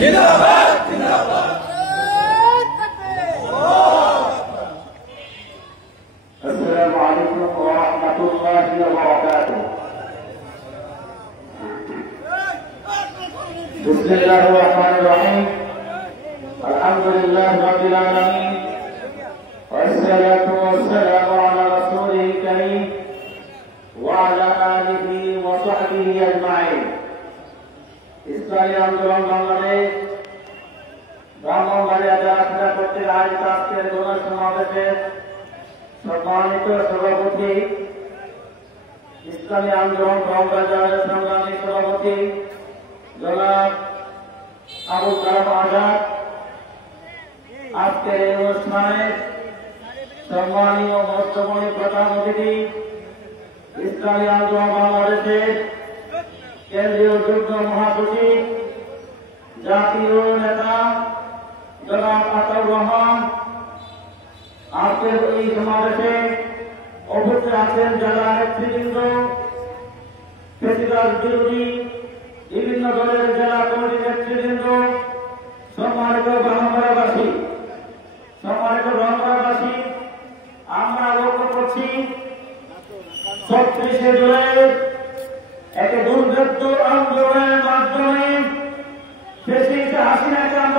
জিন্দাবাদ জিন্দাবাদ। আসসালামু আলাইকুম ওয়া রাহমাতুল্লাহি ওয়া বারাকাতুহু। বিসমিল্লাহির রহমানির রহিম। আলহামদুলিল্লাহি রাব্বিল আলামিন। ওয়াসসালাতু ওয়াসসালামু আলা রাসূলিল কারীম ওয়া আলা আলিহি ওয়া সাহবিহি আজমাইন। ইসলামী আন্দোলন বাংলাদেশ ব্রাহ্মণবাড়িয়া জেলা ক্রীড়া কর্তৃক আয়োজিত আজকের দোয়া সমাবেশের সম্মানিত সভাপতি, ইসলামী আন্দোলন ব্রাহ্মণবাড়িয়া সংগ্রামী সভাপতি জনাব আবুল কালাম আজাদ, আজকের এই অনুষ্ঠানে সম্মানীয় বর্তমানে প্রধান অতিথি ইসলামী আন্দোলন বাংলাদেশের কেন্দ্রীয় যুগ্ম মহাসচিব জাতীয় নেতা জনাব আতাউর রহমান, আজকের এই সমাবেশে উপস্থিত আছেন জেলা নেতৃবৃন্দ, ফেসিবাদ বিরোধী বিভিন্ন দলের জেলা কমিটি নেতৃবৃন্দ, সম্মানিত ব্রাহ্মণবাড়িয়াবাসী, আমরা লক্ষ্য করছি ৩৬শে জুলাই একটি দুর্ভেদ্য আন্দোলনের মাধ্যমে ফ্যাসিস্ট হাসিনাকে আমরা